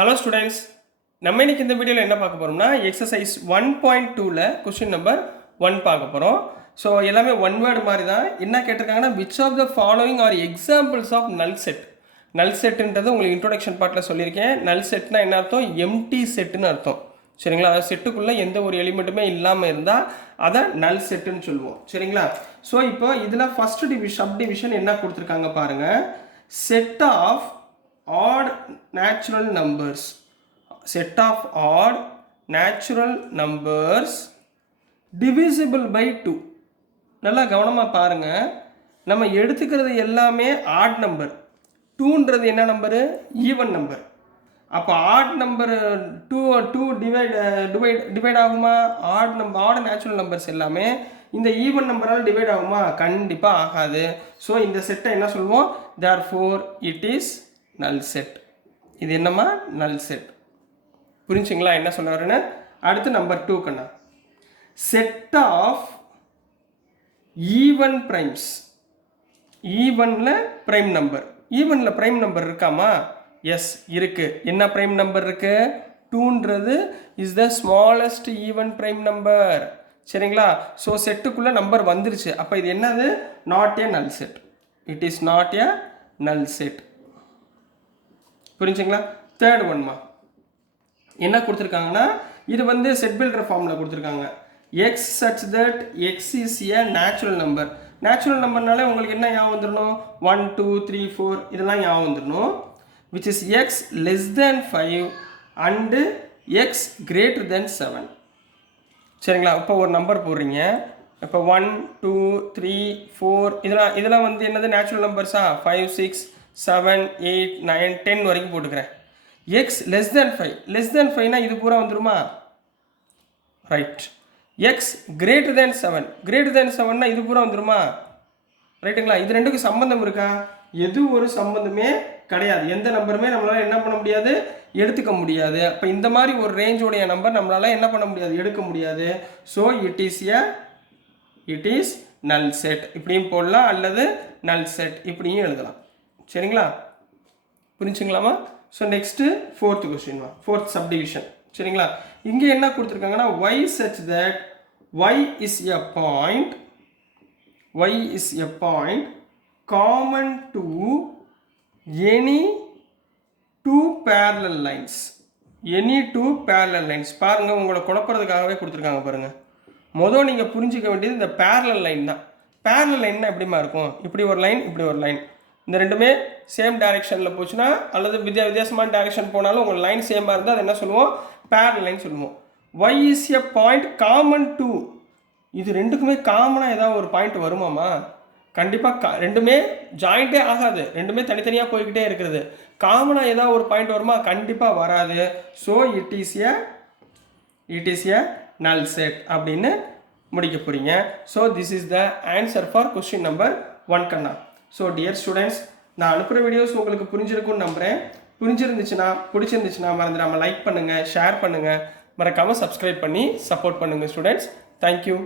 Hello students, நம்ம இன்னைக்கு இந்த வீடியோவில் என்ன பார்க்க போகிறோம்னா எக்ஸசைஸ் 1.2ல கொஸ்டின் நம்பர் 1 பார்க்க போகிறோம். ஸோ எல்லாமே ஒன் வேர்டு மாதிரி தான். என்ன கேட்டிருக்காங்கன்னா which of the following are examples of null set. Null செட்டுன்றது உங்களுக்கு இன்ட்ரோடக்ஷன் பார்ட்டில் சொல்லியிருக்கேன். நல் செட்னா என்ன அர்த்தம்? எம்டி செட்டுன்னு அர்த்தம். சரிங்களா? அதாவது செட்டுக்குள்ளே எந்த ஒரு எலிமெண்ட்டுமே இல்லாமல் இருந்தால் அதை நல் செட்டுன்னு சொல்லுவோம். சரிங்களா? ஸோ இப்போ இதில் ஃபர்ஸ்ட் சப் டிவிஷன் என்ன கொடுத்துருக்காங்க பாருங்கள். Set of odd natural numbers, set of odd natural numbers divisible by 2. நல்லா கவனமாக பாருங்க. நம்ம எடுத்துக்கிறது எல்லாமே ஆட் நம்பர். 2ன்றது என்ன நம்பரு? Even number. அப்போ ஆட் நம்பர் 2 டிவைட் ஆகுமா? ஆட் நேச்சுரல் நம்பர்ஸ் எல்லாமே இந்த ஈவன் நம்பரால் டிவைட் ஆகுமா? கண்டிப்பாக ஆகாது. ஸோ இந்த செட்டை என்ன சொல்லுவோம்? therefore it is null set. இது என்னமா? Null set. புரிஞ்சுங்களா என்ன சொல்ல வரேன்னு? அடுத்து நம்பர் 2 கண்ணா. Set of even primes. ஈவன்ல பிரைம் நம்பர். ஈவன்ல பிரைம் நம்பர் இருக்காமா? எஸ் இருக்கு. என்ன பிரைம் நம்பர் இருக்கு? 2ன்றது is the smallest even prime number. சரிங்களா? ஸோ செட்டுக்குள்ள நம்பர் வந்துருச்சு. அப்போ இது என்னது? Not a null set. It is not a null set. புரிஞ்சுங்களா? தேர்ட் ஒன்மா என்ன கொடுத்துருக்காங்கன்னா இது வந்து செட் பில்டர் ஃபார்மில் கொடுத்துருக்காங்க. X such that X is a natural number. Natural நம்பர்னாலே உங்களுக்கு என்ன ஞாபகம் வந்துடணும்? 1 2 3 4 இதெல்லாம் ஞாபகம் வந்துடணும். Which is X less than 5 and X greater than 7. சரிங்களா? இப்போ ஒரு நம்பர் போடுறீங்க. இப்போ 1 2 3 4 இதெல்லாம் வந்து என்னது? நேச்சுரல் நம்பர்ஸா? 5 6 7 8 9 10 வரைக்கும் போட்டுக்கிறேன். X less than 5. Less than 5னா இது பூரா வந்துருமா? Right. X greater than 7. Greater than 7னா இது பூரா வந்துருமா? ரைட்டுங்களா? இது ரெண்டுக்கும் சம்பந்தம் இருக்கா? எது ஒரு சம்பந்தமே கிடையாது. எந்த நம்பருமே நம்மளால என்ன பண்ண முடியாது? எடுத்துக்க முடியாது. அப்போ இந்த மாதிரி ஒரு ரேஞ்சோடைய நம்பர் நம்மளால என்ன பண்ண முடியாது? எடுக்க முடியாது. So it is null set இப்படியும் போடலாம், அல்லது நல் செட் இப்படியும் எழுதலாம். சரிங்களா? புரிஞ்சுங்களாமா? So next fourth question, fourth subdivision. சரிங்களா? இங்கே என்ன கொடுத்துருக்காங்கன்னா y such that y is a point common to any two parallel lines. பாருங்க, உங்களை குழப்பறதுக்காகவே கொடுத்துருக்காங்க பாருங்க. மொதல் நீங்கள் புரிஞ்சிக்க வேண்டியது இந்த பேரலல் லைன் தான். பேரலல் லைன்னா எப்படிமா இருக்கும்? இப்படி ஒரு லைன், இப்படி ஒரு லைன். இந்த ரெண்டுமே சேம் டைரெக்ஷனில் போச்சுன்னா, அல்லது வித்தியாசமான டைரெக்ஷன் போனாலும் உங்கள் லைன் சேமாக இருந்தால் அது என்ன சொல்லுவோம்? பேரலல் லைன் சொல்லுவோம். y is a point common to. இது ரெண்டுக்குமே காமனாக ஏதாவது ஒரு பாயிண்ட் வருமாமா? கண்டிப்பாக ரெண்டுமே ஜாயிண்ட்டே ஆகாது. ரெண்டுமே தனித்தனியாக போய்கிட்டே இருக்கிறது. காமனாக ஏதாவது ஒரு பாயிண்ட் வருமா? கண்டிப்பாக வராது. ஸோ இட் இஸ் எ நல் செட் அப்படின்னு முடிக்க போகிறீங்க. So this is the answer for question number 1 கண்ணா. ஸோ டியர் ஸ்டூடெண்ட்ஸ், நான் அனுப்புகிற வீடியோஸ் உங்களுக்கு புரிஞ்சிருக்கும்னு நம்புகிறேன். பிடிச்சிருந்துச்சுன்னா மறந்துடாமல் லைக் பண்ணுங்கள், ஷேர் பண்ணுங்கள், மறக்காமல் சப்ஸ்கிரைப் பண்ணி சப்போர்ட் பண்ணுங்கள் ஸ்டூடெண்ட்ஸ். தேங்க்யூ.